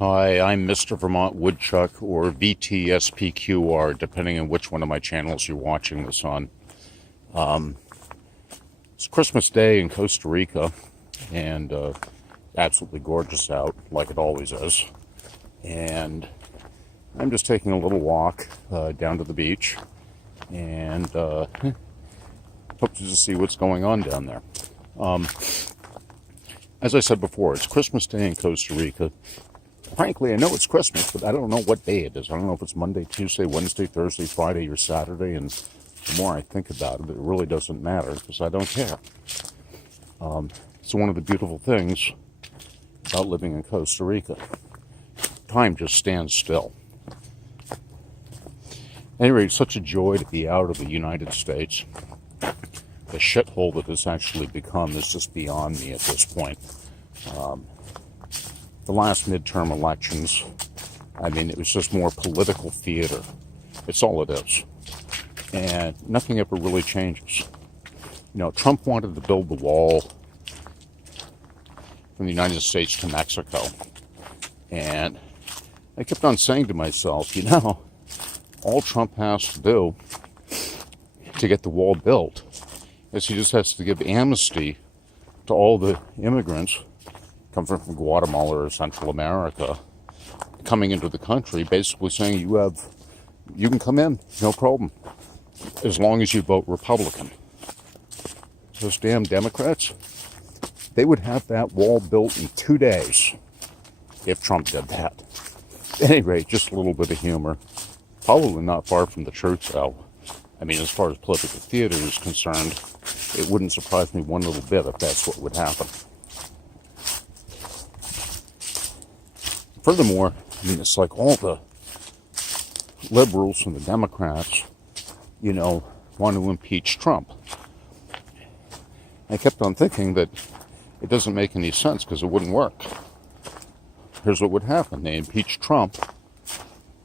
Hi, I'm Mr. Vermont Woodchuck, or VTSPQR, depending on which one of my channels you're watching this on. It's Christmas Day in Costa Rica, and absolutely gorgeous out, like it always is. And I'm just taking a little walk down to the beach, and hope to just see what's going on down there. As I said before, it's Christmas Day in Costa Rica. Frankly, I know it's Christmas, but I don't know what day it is. I don't know if it's Monday, Tuesday, Wednesday, Thursday, Friday, or Saturday. And the more I think about it, it really doesn't matter because I don't care. It's one of the beautiful things about living in Costa Rica. Time just stands still. Anyway, it's such a joy to be out of the United States. The shithole that it's actually become is just beyond me at this point. The last midterm elections, I mean, it was just more political theater. It's all it is. And nothing ever really changes. You know, Trump wanted to build the wall from the United States to Mexico. And I kept on saying to myself, you know, all Trump has to do to get the wall built is he just has to give amnesty to all the immigrants come from Guatemala or Central America, coming into the country, basically saying you can come in, no problem, as long as you vote Republican. Those damn Democrats, they would have that wall built in 2 days if Trump did that. At any rate, just a little bit of humor. Probably not far from the truth, though. I mean, as far as political theater is concerned, it wouldn't surprise me one little bit if that's what would happen. Furthermore, I mean, it's like all the liberals and the Democrats, you know, want to impeach Trump. I kept on thinking that it doesn't make any sense because it wouldn't work. Here's what would happen. They impeach Trump.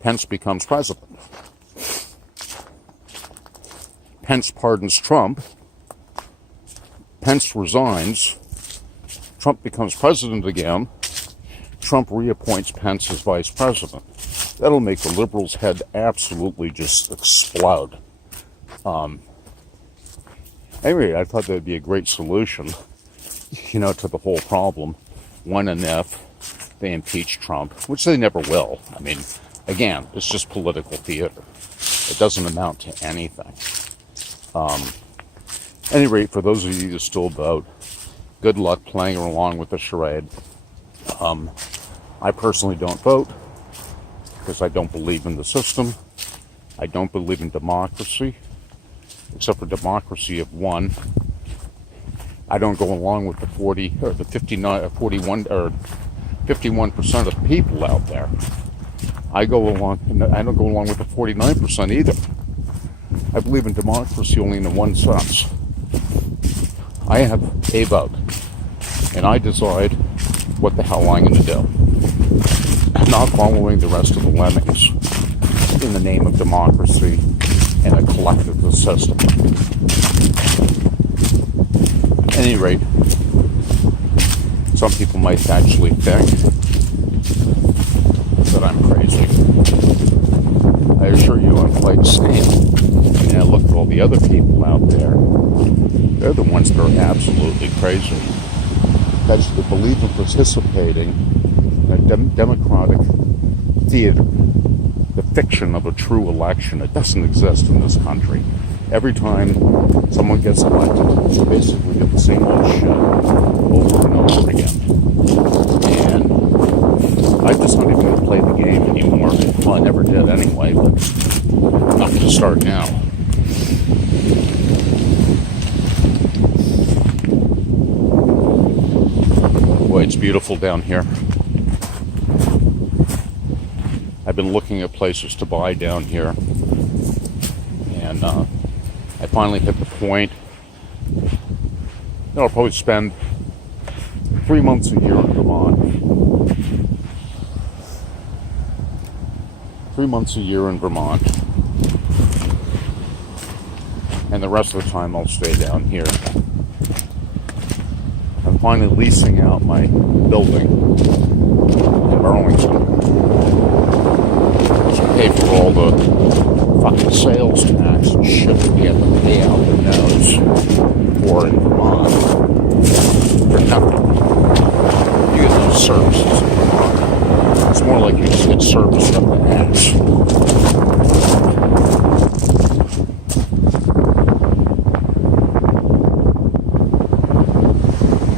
Pence becomes president. Pence pardons Trump. Pence resigns. Trump becomes president again. Trump reappoints Pence as vice president. That'll make the liberals' head absolutely just explode. Anyway, I thought that'd be a great solution, you know, to the whole problem. When and if they impeach Trump, which they never will. I mean, again, it's just political theater. It doesn't amount to anything. At any rate, for those of you that still vote, good luck playing along with the charade. I personally don't vote because I don't believe in the system. I don't believe in democracy, except for democracy of one. I don't go along with the 40 or the 59 or 41 or 51% of people out there. I don't go along with the 49% either. I believe in democracy only in one sense. I have a vote, and I decide what the hell I'm going to do. I'm not following the rest of the lemmings in the name of democracy and a collective system. At any rate, some people might actually think that I'm crazy. I assure you I'm quite sane. And I look at all the other people out there. They're the ones that are absolutely crazy. Because they believe in participating in a democratic theater, the fiction of a true election. It doesn't exist in this country. Every time someone gets elected, they basically get the same old shit over and over again. And I'm just not even going to play the game anymore. Well, I never did anyway, but I'm not going to start now. Boy, it's beautiful down here. I've been looking at places to buy down here, and I finally hit the point that I'll probably spend 3 months a year in Vermont. 3 months a year in Vermont, and the rest of the time I'll stay down here. I'm finally leasing out my building in Burlington to pay for all the fucking sales tax and shit that we have to pay out the nose for in Vermont for nothing. You get no services in Vermont. It's more like you just get serviced up the ass.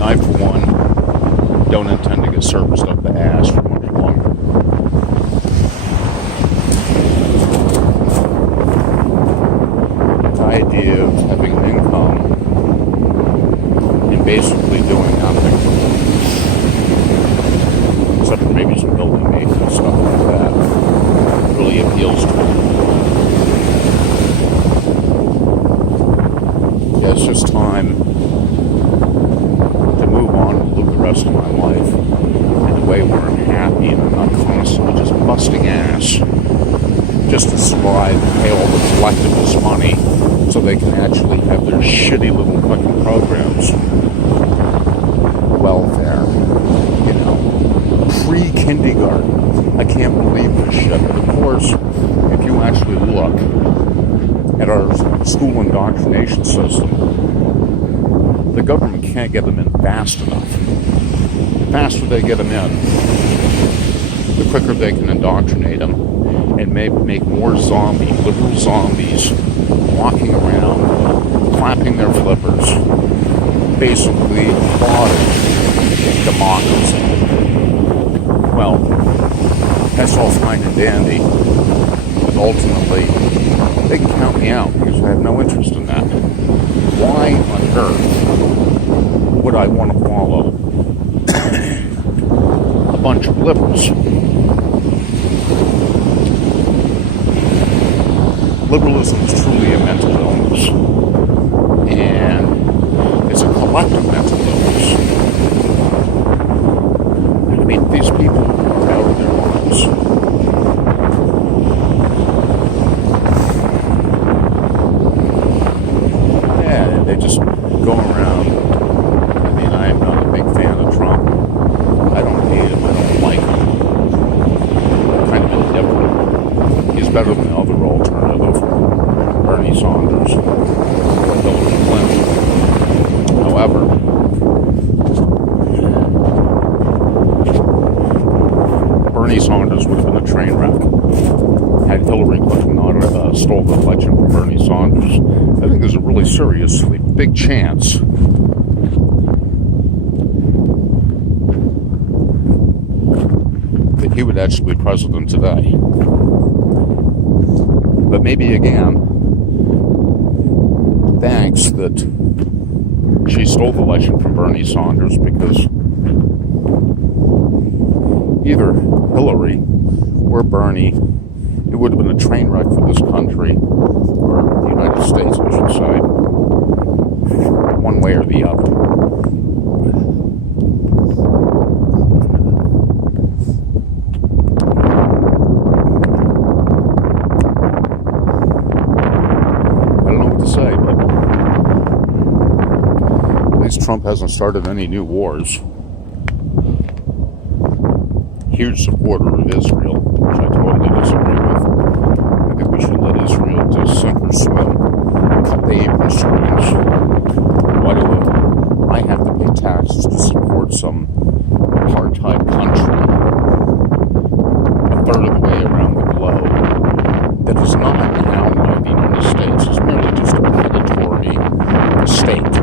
I, for one, don't intend to get serviced up the ass for much longer. The idea of having an income and basically doing nothing, except for maybe some building maintenance, stuff like that, really appeals to me. Yeah, it's just time to move on and live the rest of my life in a way where I'm happy and I'm not constantly just busting ass just to survive and pay all the collectibles money so they can actually have their shitty little fucking programs. Welfare, you know, pre-kindergarten. I can't believe this shit. But of course, if you actually look at our school indoctrination system, the government can't get them in fast enough. The faster they get them in, the quicker they can indoctrinate them and make more liberal zombies walking around, clapping their flippers, basically applauding democracy. Well, that's all fine and dandy, but ultimately, they can count me out because I have no interest in that. Why on earth would I want to follow a bunch of liberals? Liberalism is truly a mental illness, and it's a collective mental illness. I mean, these people are out of their minds. Yeah, they just go around. I mean, I'm not a big fan of Trump. I don't hate him. I don't like him. I'm kind of indifferent. He's better than the other alternative, Bernie Sanders, Hillary Clinton. However, Bernie Sanders would have been a train wreck had Hillary Clinton not stole the election from Bernie Sanders. I think there's a really seriously big chance that he would actually be president today. But maybe again, thanks that she stole the election from Bernie Sanders, because either Hillary or Bernie, it would have been a train wreck for this country, or the United States, I should say, one way or the other. Trump hasn't started any new wars. Huge supporter of Israel, which I totally disagree with. I think we should let Israel just sink or swim, cut the apron strings. Why do I have to pay taxes to support some apartheid country a third of the way around the globe that is not renowned by the United States? It's merely just a predatory state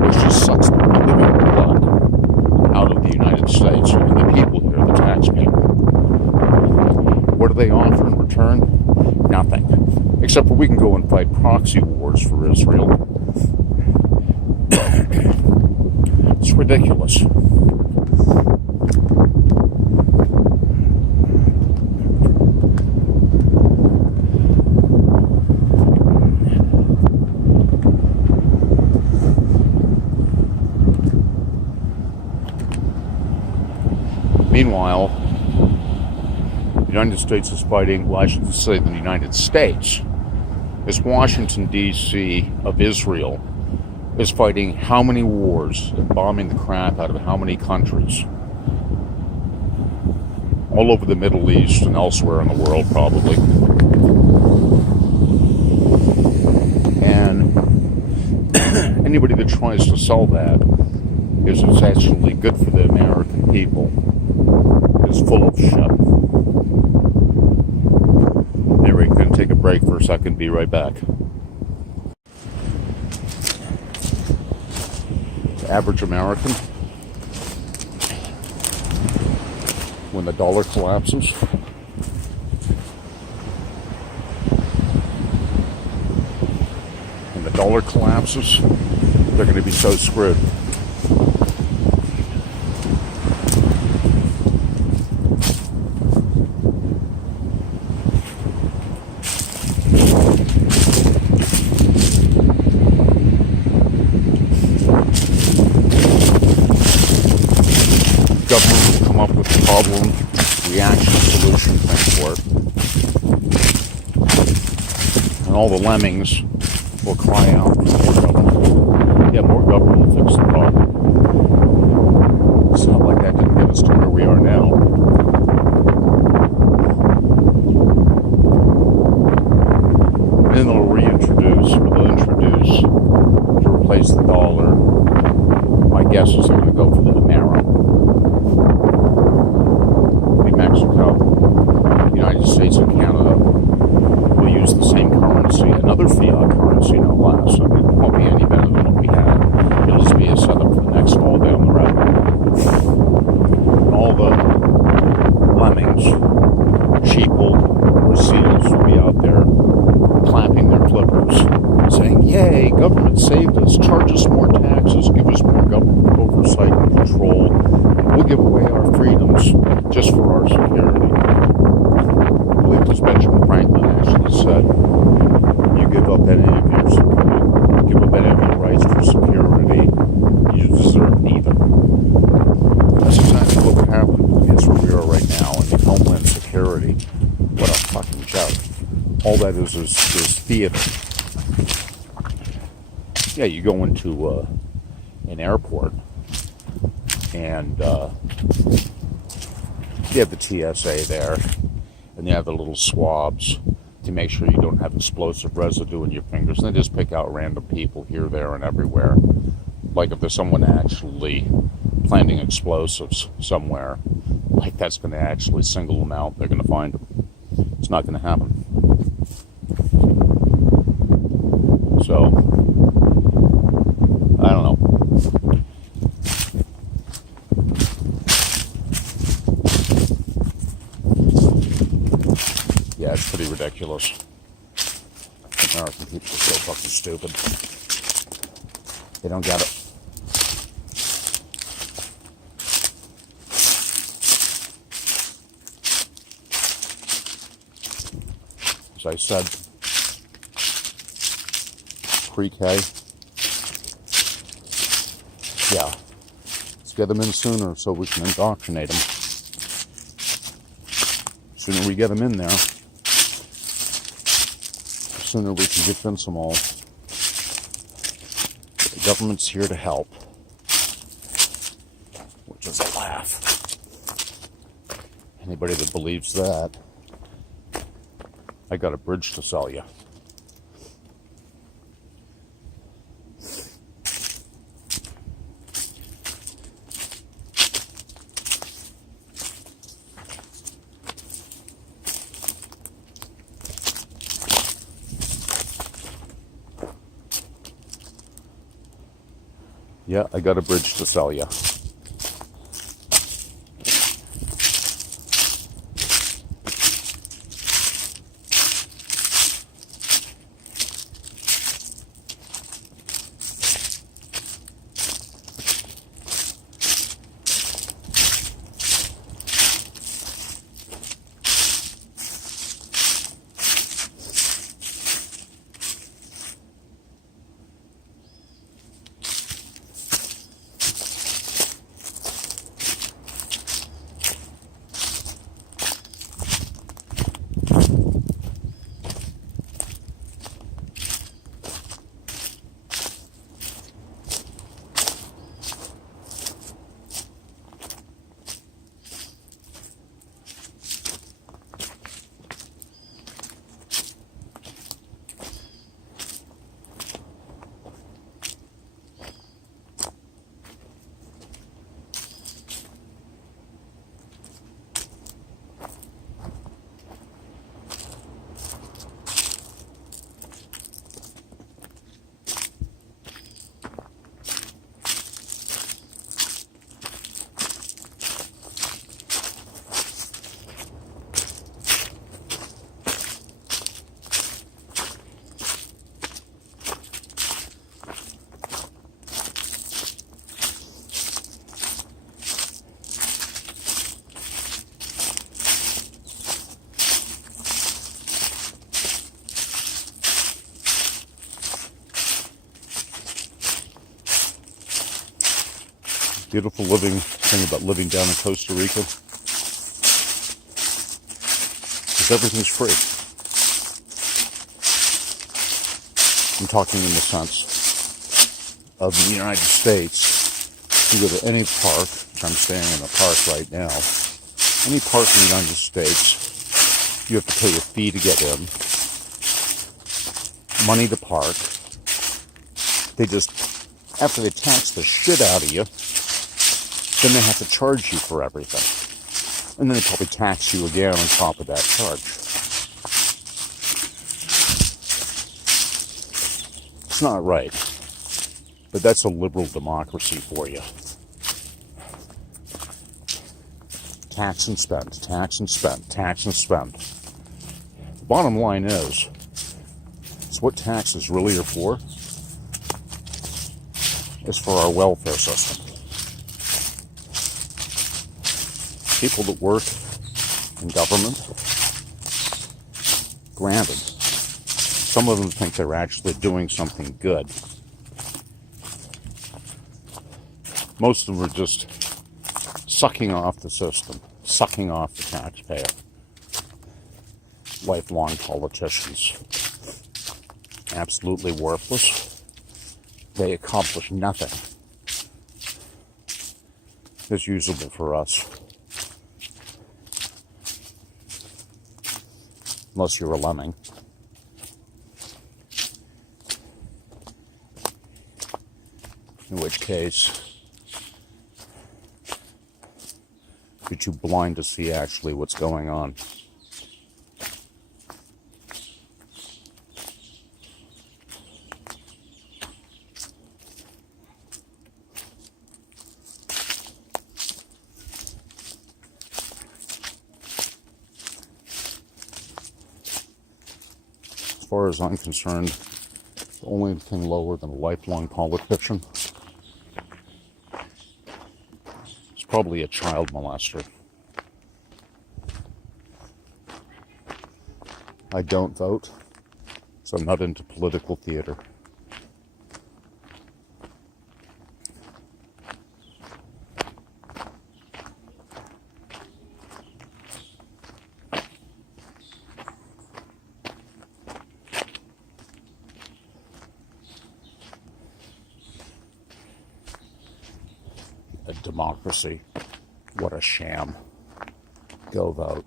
which just sucks the living blood out of the United States and the people here, the taxpayer. What do they offer in return? Nothing. Except for we can go and fight proxy wars for Israel. It's ridiculous. Meanwhile, the United States is fighting, well, I should say the United States, is Washington, D.C. of Israel, is fighting how many wars and bombing the crap out of how many countries? all over the Middle East and elsewhere in the world, probably. And anybody that tries to sell that is it's actually good for the American people is full of shit. Anyway, going to take a break for a second, be right back. The average American, when the dollar collapses, they're going to be so screwed. Government will come up with a problem, reaction, solution thing for it. And all the lemmings will cry out for more government. Yeah, more government will fix the problem. It's not like that didn't get us to where we are now. Then they'll introduce to replace the dollar. My guess is they're going to go for the Amero. Mexico, the United States, and Canada will use the same currency, another fiat currency, no less. I mean, it won't be any better than what we had. It'll just be a setup for the next fall down the road. And all the lemmings, sheeple, or seals will be out there clapping their flippers, saying, "Yay, government saved us, charge us more taxes, give us more government oversight and control. We'll give away our freedoms just for our security." I believe it was Benjamin Franklin actually said, "You give up any of your rights for security, you deserve neither." That's exactly what would happen. It's where we are right now. I mean, Homeland Security, what a fucking joke. All that is theater. Yeah, you go into an airport and you have the TSA there, and you have the little swabs to make sure you don't have explosive residue in your fingers. And they just pick out random people here, there, and everywhere. Like if there's someone actually planting explosives somewhere, like that's going to actually single them out. They're going to find them. It's not going to happen. So, I don't know. Yeah, it's pretty ridiculous. American people are so fucking stupid. They don't get it. As I said, pre-K, yeah, let's get them in sooner so we can indoctrinate them. The sooner we get them in there, the sooner we can convince them all. The government's here to help, which is a laugh. Anybody that believes that, I got a bridge to sell you. Yeah, I got a bridge to sell you. Beautiful living thing about living down in Costa Rica is everything's free. I'm talking in the sense of the United States. You go to any park, which I'm staying in a park right now, any park in the United States, you have to pay a fee to get in, money to park. They just, after they tax the shit out of you, then they have to charge you for everything. And then they probably tax you again on top of that charge. It's not right. But that's a liberal democracy for you. Tax and spend, tax and spend, tax and spend. The bottom line is what taxes really are for is for our welfare system. People that work in government, granted, some of them think they're actually doing something good. Most of them are just sucking off the system, sucking off the taxpayer. Lifelong politicians. Absolutely worthless. They accomplish nothing that's usable for us. Unless you're a lemming. In which case, you're too blind to see actually what's going on. As far as I'm concerned, the only thing lower than a lifelong politician is probably a child molester. I don't vote, so I'm not into political theater. A democracy. What a sham. Go vote.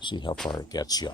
See how far it gets you.